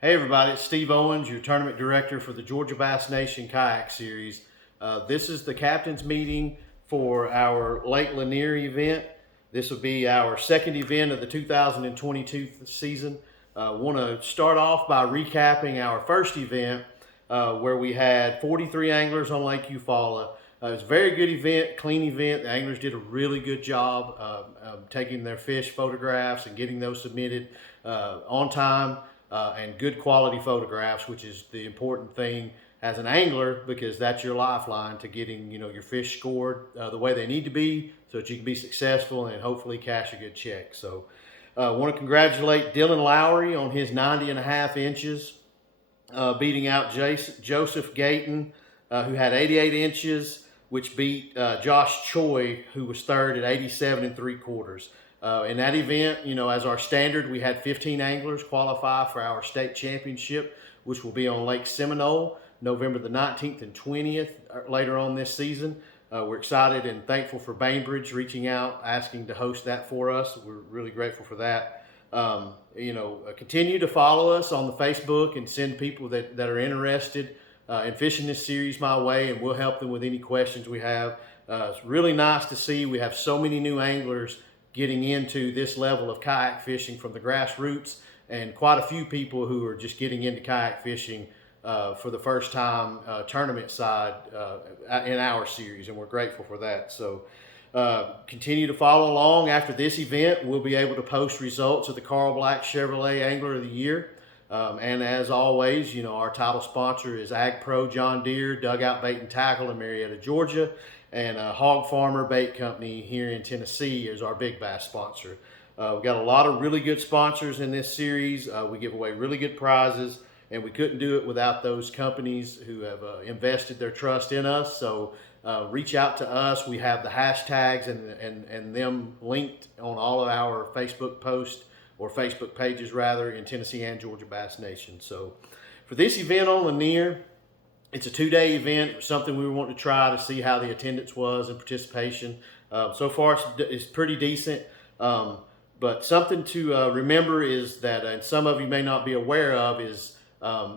Hey everybody, it's Steve Owens, your tournament director for the Georgia Bass Nation Kayak Series. This is the captain's meeting for our Lake Lanier event. This will be our second event of the 2022 season. Want to start off by recapping our first event where we had 43 anglers on Lake Eufaula. It was a very good event, clean event. The anglers did a really good job taking their fish photographs and getting those submitted on time. And good quality photographs, which is the important thing as an angler, because that's your lifeline to getting your fish scored the way they need to be, so that you can be successful and hopefully cash a good check. So I want to congratulate Dylan Lowry on his 90.5 inches, beating out Joseph Gayton, who had 88 inches, which beat Josh Choi, who was third at 87 3/4. In that event, as our standard, we had 15 anglers qualify for our state championship, which will be on Lake Seminole, November the 19th and 20th, later on this season. We're excited and thankful for Bainbridge reaching out, asking to host that for us. We're really grateful for that. Continue to follow us on the Facebook and send people that are interested in fishing this series my way, and we'll help them with any questions we have. It's really nice to see we have so many new anglers getting into this level of kayak fishing from the grassroots, and quite a few people who are just getting into kayak fishing for the first time tournament side in our series, and we're grateful for that. So continue to follow along. After this event, we'll be able to post results of the Carl Black Chevrolet Angler of the Year. And as always, our title sponsor is Ag Pro John Deere, Dugout Bait and Tackle in Marietta, Georgia. And Hog Farmer Bait Company here in Tennessee is our big bass sponsor. We've got a lot of really good sponsors in this series. We give away really good prizes, and we couldn't do it without those companies who have invested their trust in us. So reach out to us. We have the hashtags and them linked on all of our Facebook posts, or Facebook pages rather, in Tennessee and Georgia Bass Nation. So for this event on Lanier, it's a 2-day event. It was something we were wanting to try to see how the attendance was and participation. So far, it's pretty decent. But something to remember is that, and some of you may not be aware of, is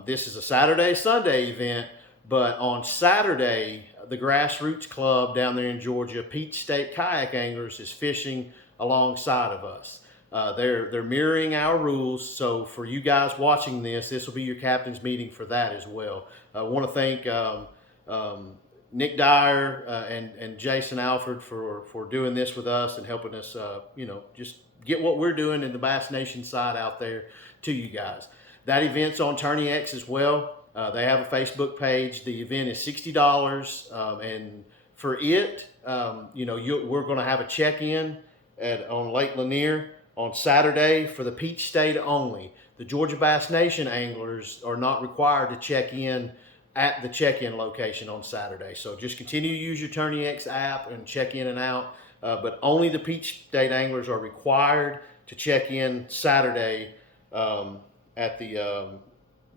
this is a Saturday-Sunday event, but on Saturday, the Grassroots Club down there in Georgia, Peach State Kayak Anglers, is fishing alongside of us. They're mirroring our rules, so for you guys watching this will be your captain's meeting for that as well. I want to thank Nick Dyer and Jason Alford for doing this with us and helping us, just get what we're doing in the Bass Nation side out there to you guys. That event's on Tourney X as well. They have a Facebook page. The event is $60, and for it, we're going to have a check-in on Lake Lanier on Saturday for the Peach State only. The Georgia Bass Nation anglers are not required to check in at the check-in location on Saturday. So just continue to use your Tourney X app and check in and out. But only the Peach State anglers are required to check in Saturday at the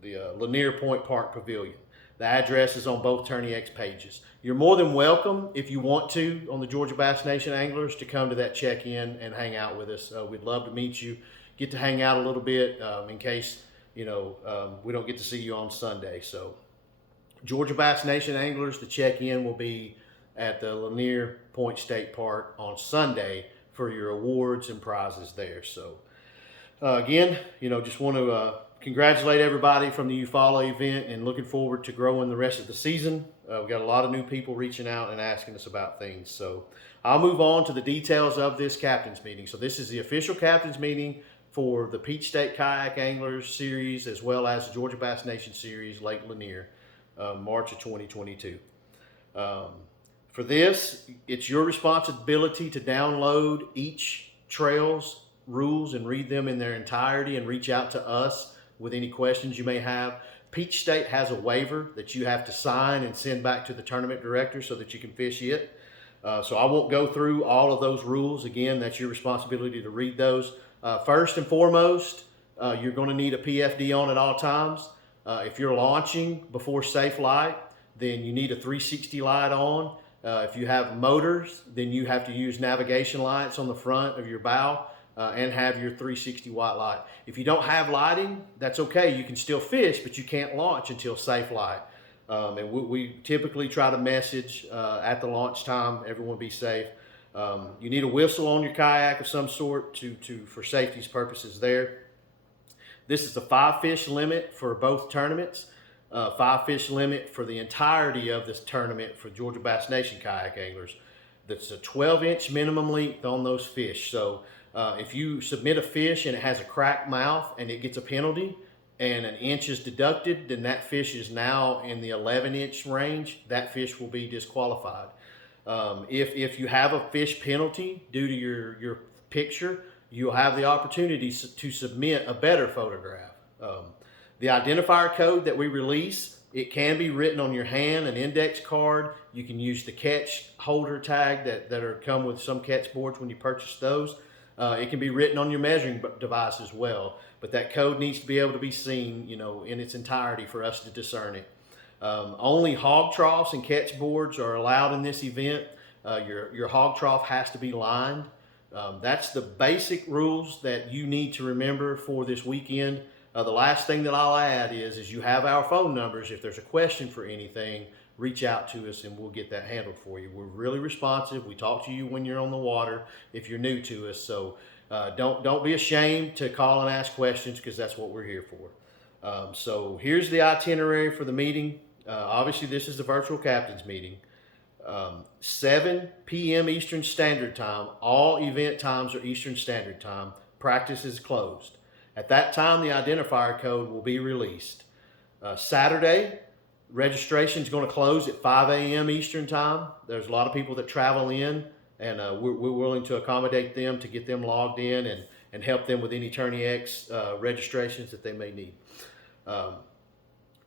Lanier Point Park Pavilion. The address is on both Tourney X pages. You're more than welcome, if you want to, on the Georgia Bass Nation Anglers, to come to that check-in and hang out with us. We'd love to meet you, get to hang out a little bit in case, we don't get to see you on Sunday. So Georgia Bass Nation Anglers, the check-in will be at the Lanier Point State Park on Sunday for your awards and prizes there. So again, just want to congratulate everybody from the Eufaula event, and looking forward to growing the rest of the season. We've got a lot of new people reaching out and asking us about things. So I'll move on to the details of this captain's meeting. So this is the official captain's meeting for the Peach State Kayak Anglers Series, as well as the Georgia Bass Nation Series, Lake Lanier, March of 2022. For this, it's your responsibility to download each trail's rules and read them in their entirety, and reach out to us with any questions you may have. Peach State has a waiver that you have to sign and send back to the tournament director so that you can fish it. So I won't go through all of those rules. Again, that's your responsibility to read those. First and foremost, you're going to need a PFD on at all times. If you're launching before safe light, then you need a 360 light on. If you have motors, then you have to use navigation lights on the front of your bow and have your 360 watt light. If you don't have lighting, that's okay. You can still fish, but you can't launch until safe light. And we typically try to message at the launch time, everyone be safe. You need a whistle on your kayak of some sort for safety's purposes there. This is the 5 fish limit for both tournaments. 5 fish limit for the entirety of this tournament for Georgia Bass Nation kayak anglers. That's a 12-inch minimum length on those fish. So if you submit a fish and it has a cracked mouth and it gets a penalty and an inch is deducted, then that fish is now in the 11-inch range. That fish will be disqualified. If you have a fish penalty due to your picture, you'll have the opportunity to submit a better photograph. The identifier code that we release, it can be written on your hand, an index card. You can use the catch holder tag that come with some catch boards when you purchase those. It can be written on your measuring device as well, but that code needs to be able to be seen, in its entirety for us to discern it. Only hog troughs and catch boards are allowed in this event. Your hog trough has to be lined. That's the basic rules that you need to remember for this weekend. The last thing that I'll add is you have our phone numbers. If there's a question for anything, reach out to us and we'll get that handled for you. We're really responsive. We talk to you when you're on the water if you're new to us. So don't be ashamed to call and ask questions, because that's what we're here for. So here's the itinerary for the meeting. Obviously, this is the virtual captain's meeting. 7 p.m. Eastern Standard Time. All event times are Eastern Standard Time. Practice is closed. At that time, the identifier code will be released. Saturday, registration is going to close at 5 a.m. Eastern Time. There's a lot of people that travel in, and we're willing to accommodate them to get them logged in and help them with any Tourney X registrations that they may need.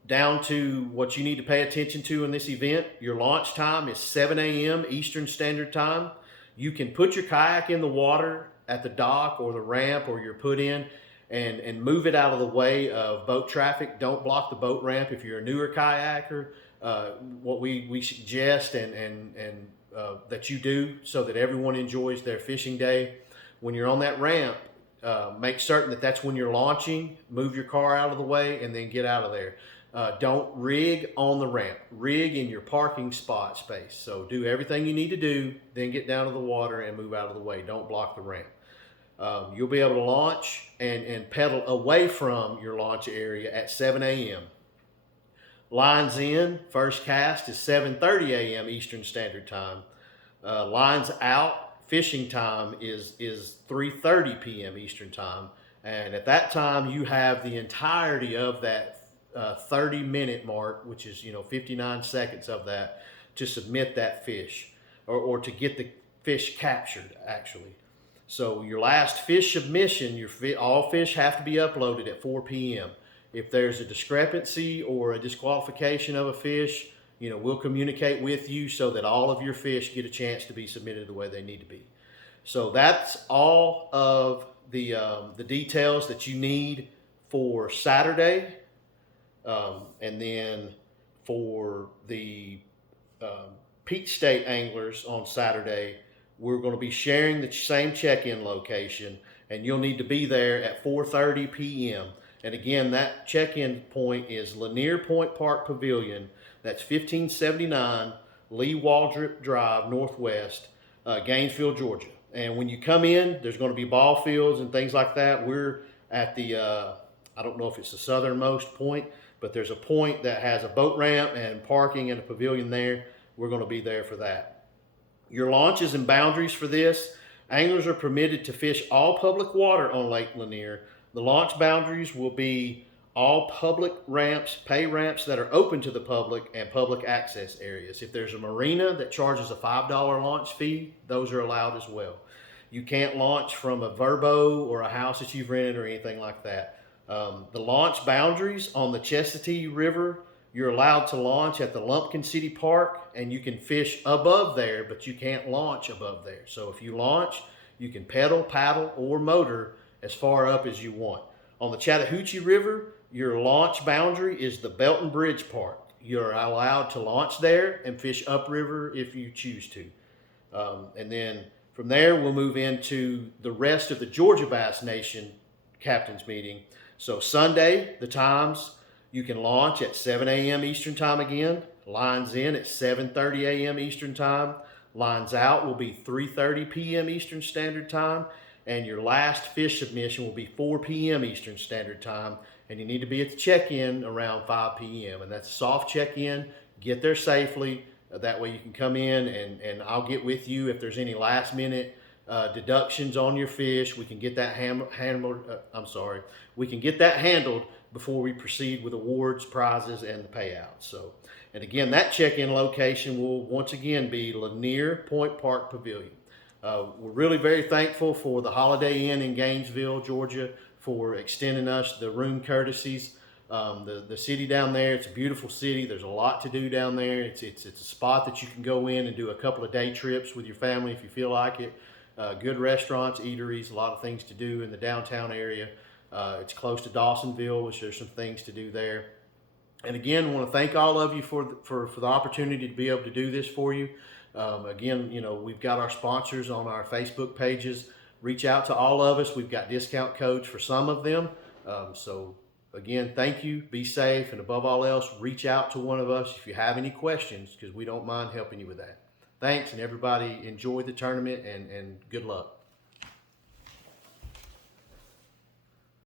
Down to what you need to pay attention to in this event, your launch time is 7 a.m. Eastern Standard Time. You can put your kayak in the water at the dock or the ramp or your put in and move it out of the way of boat traffic. Don't block the boat ramp if you're a newer kayaker. What we suggest and that you do so that everyone enjoys their fishing day. When you're on that ramp, make certain that that's when you're launching. Move your car out of the way and then get out of there. Don't rig on the ramp. Rig in your parking spot space. So do everything you need to do, then get down to the water and move out of the way. Don't block the ramp. You'll be able to launch and pedal away from your launch area at 7 a.m. Lines in, first cast is 7:30 a.m. Eastern Standard Time. Lines out, fishing time is 3:30 p.m. Eastern Time. And at that time, you have the entirety of that 30-minute mark, which is 59 seconds of that, to submit that fish or to get the fish captured, actually. So your last fish submission, all fish have to be uploaded at 4 p.m. If there's a discrepancy or a disqualification of a fish, we'll communicate with you so that all of your fish get a chance to be submitted the way they need to be. So that's all of the details that you need for Saturday. And then for the Peach State anglers on Saturday, we're going to be sharing the same check-in location, and you'll need to be there at 4:30 p.m. And again, that check-in point is Lanier Point Park Pavilion. That's 1579 Lee Waldrop Drive, Northwest, Gainesville, Georgia. And when you come in, there's going to be ball fields and things like that. We're at the, I don't know if it's the southernmost point, but there's a point that has a boat ramp and parking and a pavilion there. We're going to be there for that. Your launches and boundaries for this: anglers are permitted to fish all public water on Lake Lanier. The launch boundaries will be all public ramps, pay ramps that are open to the public, and public access areas. If there's a marina that charges a $5 launch fee, those are allowed as well. You can't launch from a Verbo or a house that you've rented or anything like that. The launch boundaries on the Chestatee River, you're allowed to launch at the Lumpkin City Park, and you can fish above there, but you can't launch above there. So if you launch, you can pedal, paddle, or motor as far up as you want. On the Chattahoochee River, your launch boundary is the Belton Bridge Park. You're allowed to launch there and fish upriver if you choose to. And then From there, we'll move into the rest of the Georgia Bass Nation captain's meeting. So Sunday, the times, you can launch at 7 a.m. Eastern time again. Lines in at 7:30 a.m. Eastern time. Lines out will be 3:30 p.m. Eastern Standard Time. And your last fish submission will be 4 p.m. Eastern Standard Time. And you need to be at the check-in around 5 p.m. And that's a soft check-in. Get there safely. That way you can come in and I'll get with you if there's any last minute deductions on your fish. We can get that we can get that handled before we proceed with awards, prizes, and the payouts. So, and again, that check-in location will once again be Lanier Point Park Pavilion. We're really very thankful for the Holiday Inn in Gainesville, Georgia, for extending us the room courtesies. The city down there, it's a beautiful city. There's a lot to do down there. It's a spot that you can go in and do a couple of day trips with your family if you feel like it. Good restaurants, eateries, a lot of things to do in the downtown area. It's close to Dawsonville, which there's some things to do there. And again, I want to thank all of you for the opportunity to be able to do this for you. Again, we've got our sponsors on our Facebook pages. Reach out to all of us. We've got discount codes for some of them. So again, thank you. Be safe. And above all else, reach out to one of us if you have any questions, because we don't mind helping you with that. Thanks, and everybody enjoy the tournament and good luck.